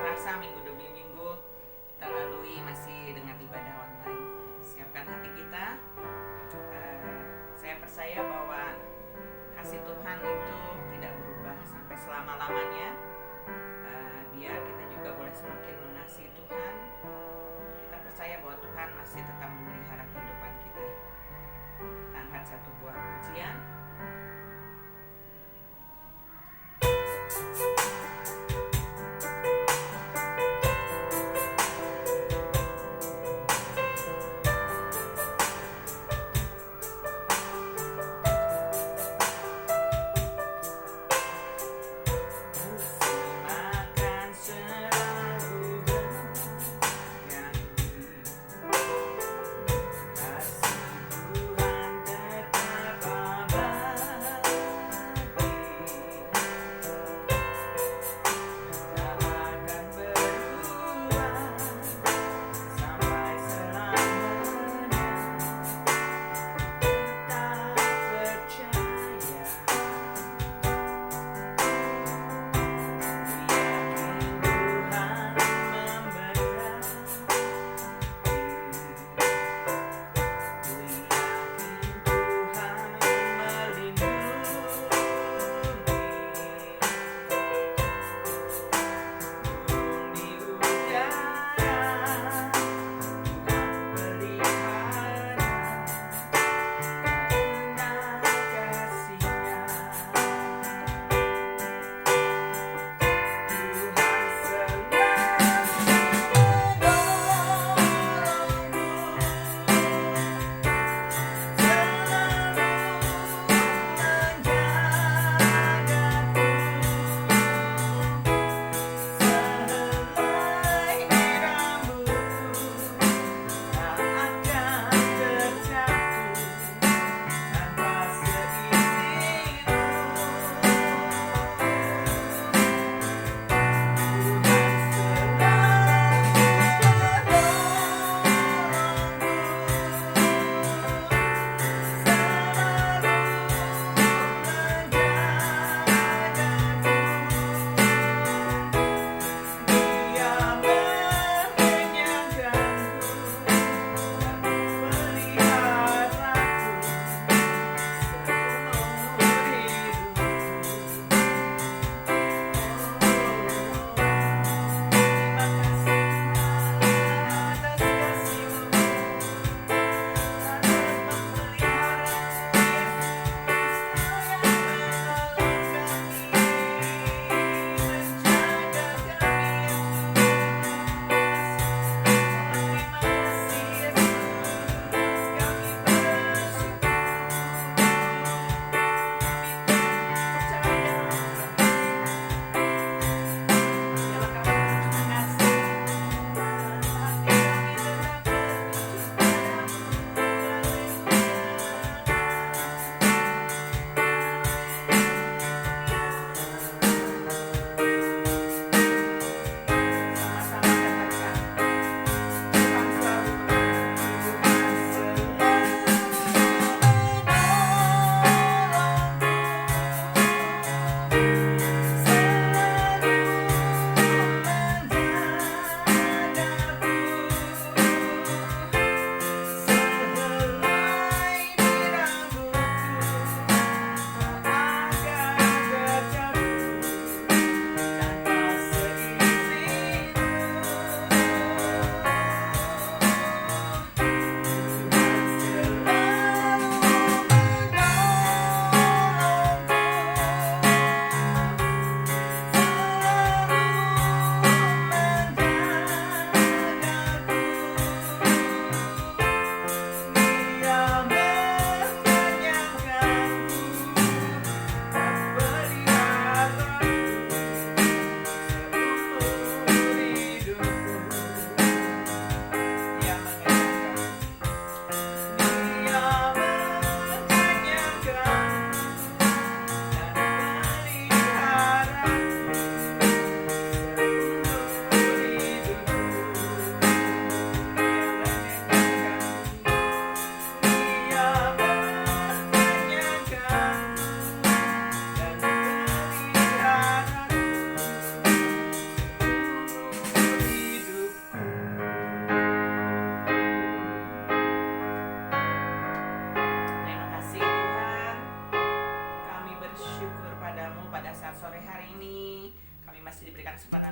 terasa minggu demi minggu kita lalui masih dengan ibadah online. Siapkan hati kita. Saya percaya bahwa kasih Tuhan itu tidak berubah sampai selama-lamanya. Biar kita juga boleh semakin mengasihi Tuhan, kita percaya bahwa Tuhan masih tetap memelihara kehidupan kita. Kita angkat satu buah pujian.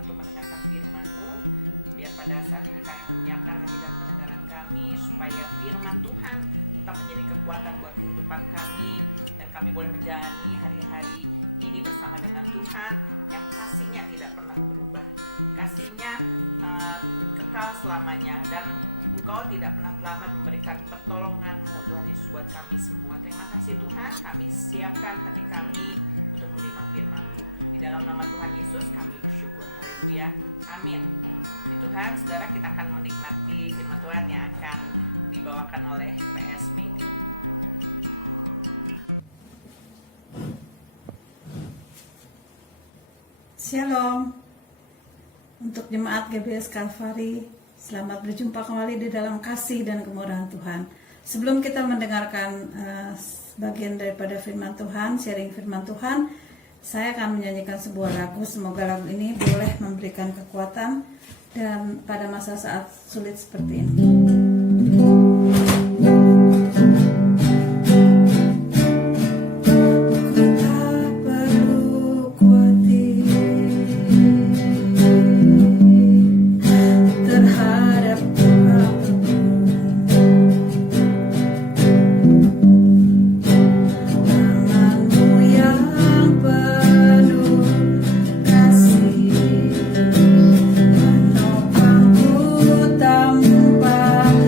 untuk mendengarkan firman-Mu. Biar pada saat ini kami menyiapkan hati dan pendengaran kami, supaya firman Tuhan tetap menjadi kekuatan buat kehidupan kami, dan kami boleh menjalani hari-hari ini bersama dengan Tuhan yang kasih-Nya tidak pernah berubah, kasih-Nya kekal selamanya, dan Engkau tidak pernah terlambat memberikan pertolongan-Mu, Tuhan Yesus, buat kami semua. Terima kasih Tuhan, kami siapkan hati kami untuk menerima firman-Mu. Di dalam nama Tuhan Yesus kami bersyukur. Haleluya. Amin. Di Tuhan, saudara, kita akan menikmati firman Tuhan yang akan dibawakan oleh PS Meidi. Shalom. Untuk jemaat GBS Kalvari, selamat berjumpa kembali di dalam kasih dan kemurahan Tuhan. Sebelum kita mendengarkan bagian daripada firman Tuhan, sharing firman Tuhan, saya akan menyanyikan sebuah lagu. Semoga lagu ini boleh memberikan kekuatan dan pada masa saat sulit seperti ini. Tanpa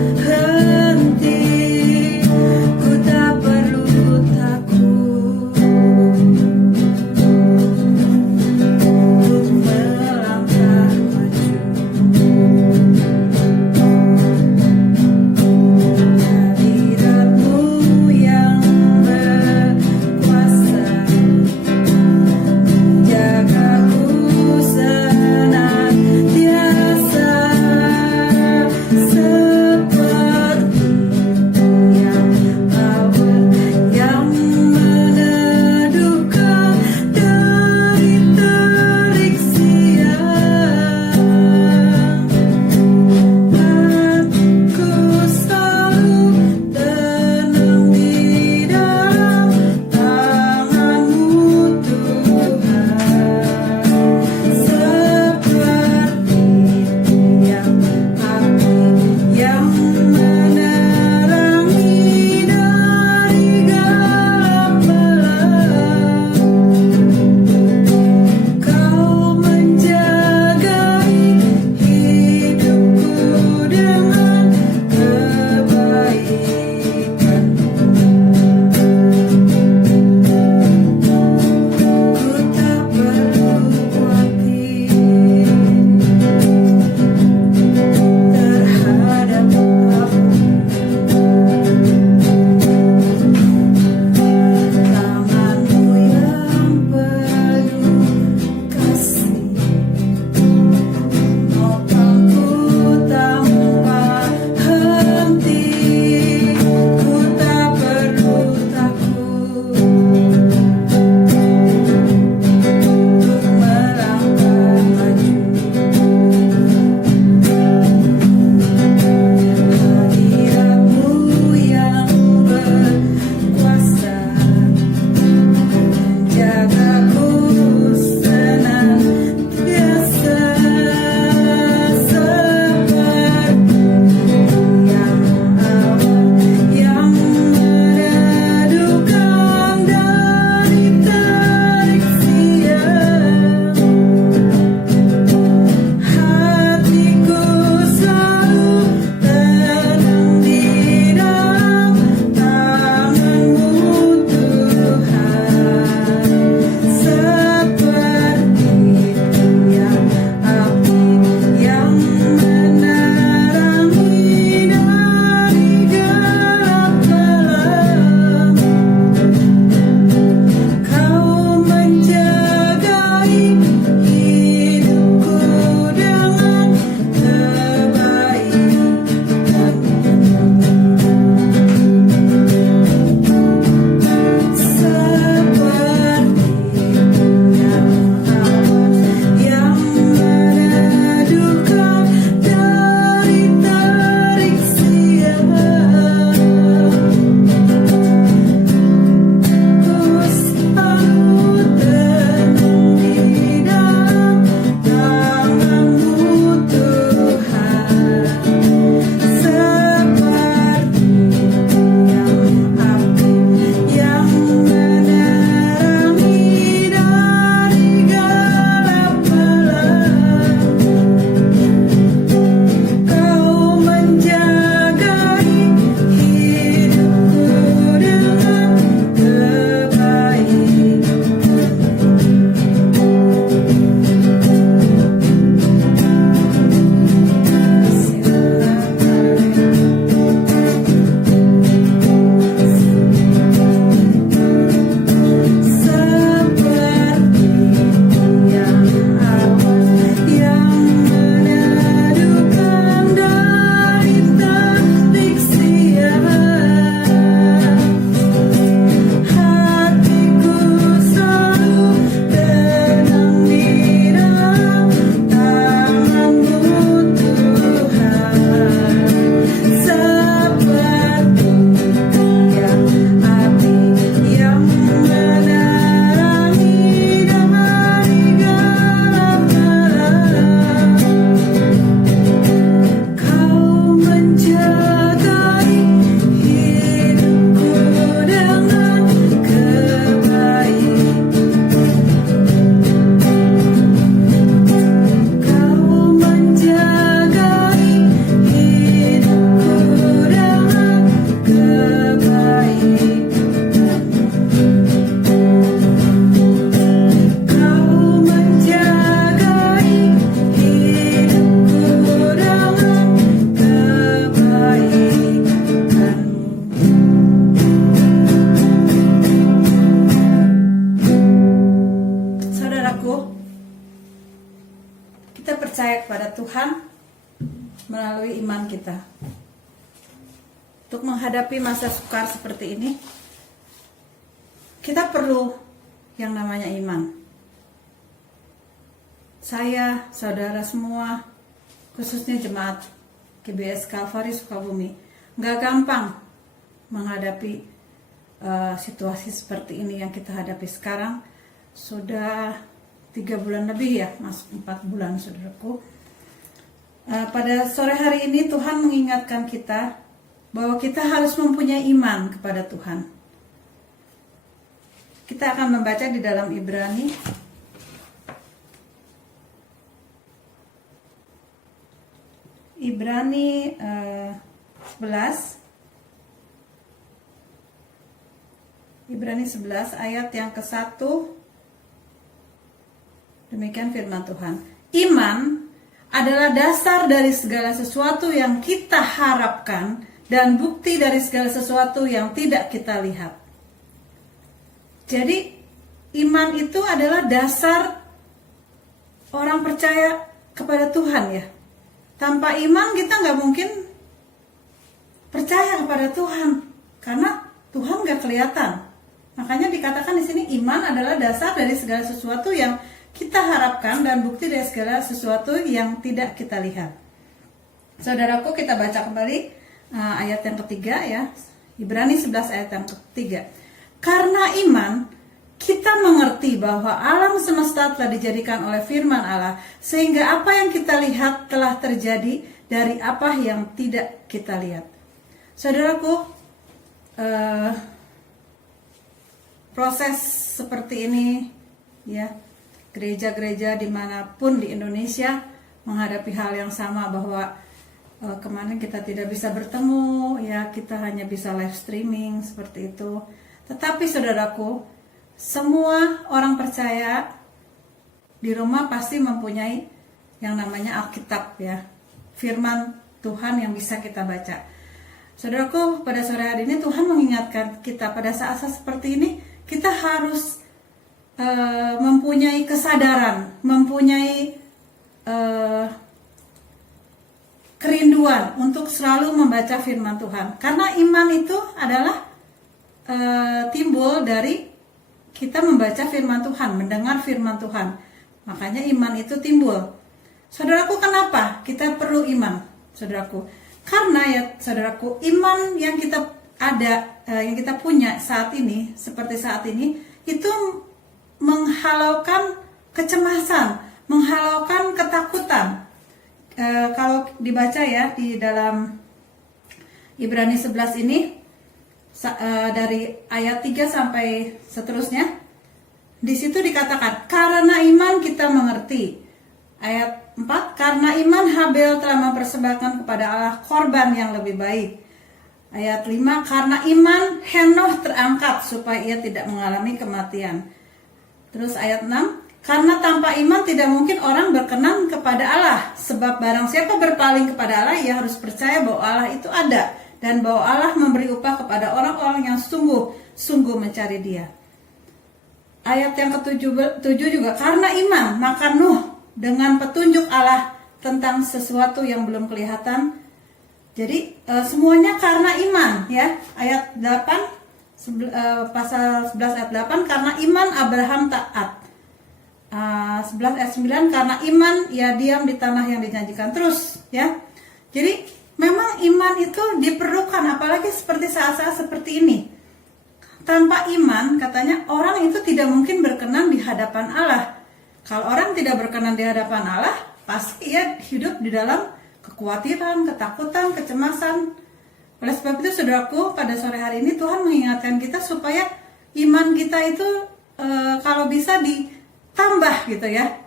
percaya kepada Tuhan melalui iman kita. Untuk menghadapi masa sukar seperti ini, kita perlu yang namanya iman. Saya, saudara semua, khususnya jemaat GBS Kalvari Sukabumi, nggak gampang menghadapi situasi seperti ini yang kita hadapi sekarang. Sudah 3 bulan lebih ya, masuk 4 bulan saudaraku. Pada sore hari ini Tuhan mengingatkan kita bahwa kita harus mempunyai iman kepada Tuhan. Kita akan membaca di dalam Ibrani Ibrani 11 Ibrani 11 ayat yang ke-1. Demikian firman Tuhan. Iman adalah dasar dari segala sesuatu yang kita harapkan dan bukti dari segala sesuatu yang tidak kita lihat. Jadi iman itu adalah dasar orang percaya kepada Tuhan ya. Tanpa iman kita nggak mungkin percaya kepada Tuhan, karena Tuhan nggak kelihatan. Makanya dikatakan di sini iman adalah dasar dari segala sesuatu yang kita harapkan dan bukti dari segala sesuatu yang tidak kita lihat. Saudaraku, kita baca kembali ayat yang ketiga ya, Ibrani 11 ayat yang ketiga. Karena iman kita mengerti bahwa alam semesta telah dijadikan oleh firman Allah, sehingga apa yang kita lihat telah terjadi dari apa yang tidak kita lihat. Saudaraku, proses seperti ini ya, gereja-gereja dimanapun di Indonesia menghadapi hal yang sama, bahwa kemarin kita tidak bisa bertemu ya, kita hanya bisa live streaming seperti itu. Tetapi saudaraku, semua orang percaya di rumah pasti mempunyai yang namanya Alkitab ya, firman Tuhan yang bisa kita baca. Saudaraku, pada sore hari ini Tuhan mengingatkan kita pada saat-saat seperti ini, kita harus mempunyai kesadaran, mempunyai kerinduan untuk selalu membaca firman Tuhan. Karena iman itu adalah timbul dari kita membaca firman Tuhan, mendengar firman Tuhan. Makanya iman itu timbul. Saudaraku, kenapa kita perlu iman? Saudaraku, karena ya saudaraku, iman yang kita yang kita punya saat ini, seperti saat ini, itu menghalaukan kecemasan, menghalaukan ketakutan. Kalau dibaca ya di dalam Ibrani 11 ini, dari ayat 3 sampai seterusnya, di situ dikatakan karena iman kita mengerti. Ayat 4, karena iman Habel telah mempersembahkan kepada Allah korban yang lebih baik. Ayat 5, karena iman Henoh terangkat supaya ia tidak mengalami kematian. Terus ayat 6, karena tanpa iman tidak mungkin orang berkenan kepada Allah, sebab barang siapa berpaling kepada Allah, ia harus percaya bahwa Allah itu ada, dan bahwa Allah memberi upah kepada orang-orang yang sungguh-sungguh mencari Dia. Ayat yang ke-7 juga, karena iman maka Nuh dengan petunjuk Allah tentang sesuatu yang belum kelihatan. Jadi semuanya karena iman ya. Ayat 8 pasal 11 ayat 8, karena iman Abraham taat. 11 ayat 9, karena iman ia diam di tanah yang dijanjikan. Terus ya. Jadi memang iman itu diperlukan, apalagi seperti saat-saat seperti ini. Tanpa iman, katanya orang itu tidak mungkin berkenan di hadapan Allah. Kalau orang tidak berkenan di hadapan Allah, pasti ia hidup di dalam kekhawatiran, ketakutan, kecemasan. Oleh sebab itu, saudaraku, pada sore hari ini Tuhan mengingatkan kita supaya iman kita itu kalau bisa ditambah gitu ya.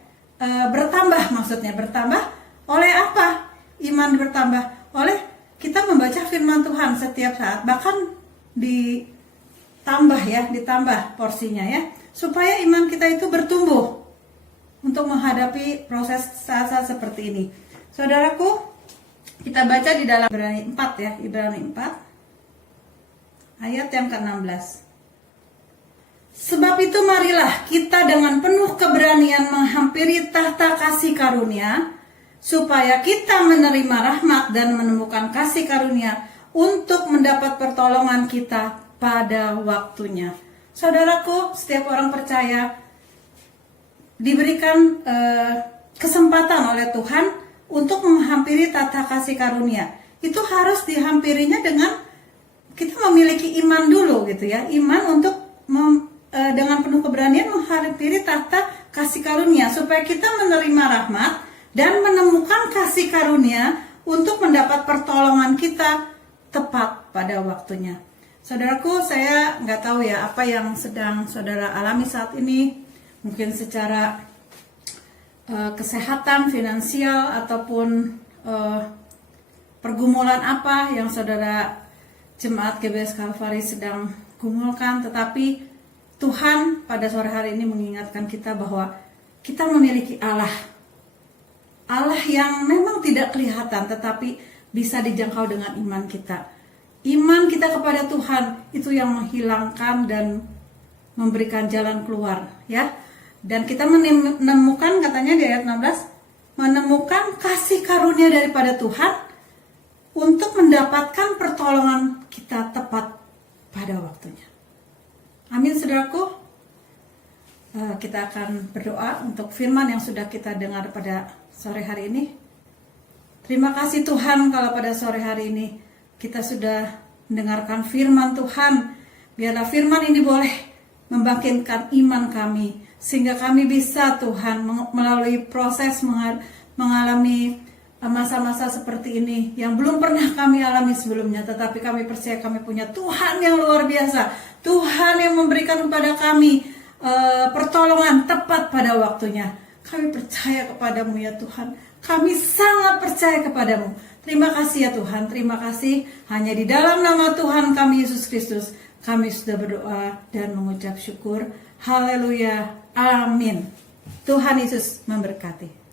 Bertambah, maksudnya bertambah oleh apa? Iman bertambah oleh kita membaca firman Tuhan setiap saat, bahkan ditambah porsinya ya, supaya iman kita itu bertumbuh untuk menghadapi proses saat-saat seperti ini. Saudaraku, kita baca di dalam Ibrani 4 ya, Ibrani 4 ayat yang ke-16. Sebab itu marilah kita dengan penuh keberanian menghampiri tahta kasih karunia, supaya kita menerima rahmat dan menemukan kasih karunia untuk mendapat pertolongan kita pada waktunya. Saudaraku, setiap orang percaya diberikan kesempatan oleh Tuhan untuk menghampiri tata kasih karunia. Itu harus dihampirinya dengan kita memiliki iman dulu gitu ya. Iman untuk dengan penuh keberanian menghampiri tata kasih karunia supaya kita menerima rahmat dan menemukan kasih karunia untuk mendapat pertolongan kita tepat pada waktunya. Saudaraku, saya nggak tahu ya apa yang sedang saudara alami saat ini, mungkin secara kesehatan, finansial, ataupun pergumulan apa yang saudara Jemaat GBS Kalvari sedang gumulkan, tetapi Tuhan pada sore hari ini mengingatkan kita bahwa kita memiliki Allah yang memang tidak kelihatan tetapi bisa dijangkau dengan iman kita. Iman kita kepada Tuhan itu yang menghilangkan dan memberikan jalan keluar, ya. Dan kita menemukan, katanya di ayat 16, menemukan kasih karunia daripada Tuhan untuk mendapatkan pertolongan kita tepat pada waktunya. Amin, saudaraku. Kita akan berdoa untuk firman yang sudah kita dengar pada sore hari ini. Terima kasih Tuhan kalau pada sore hari ini kita sudah mendengarkan firman Tuhan. Biarlah firman ini boleh membangkitkan iman kami, sehingga kami bisa Tuhan melalui proses mengalami masa-masa seperti ini yang belum pernah kami alami sebelumnya. Tetapi kami percaya kami punya Tuhan yang luar biasa, Tuhan yang memberikan kepada kami pertolongan tepat pada waktunya. Kami percaya kepadamu ya Tuhan, kami sangat percaya kepadamu. Terima kasih ya Tuhan, terima kasih. Hanya di dalam nama Tuhan kami Yesus Kristus kami sudah berdoa dan mengucap syukur. Haleluya, amin. Tuhan Yesus memberkati.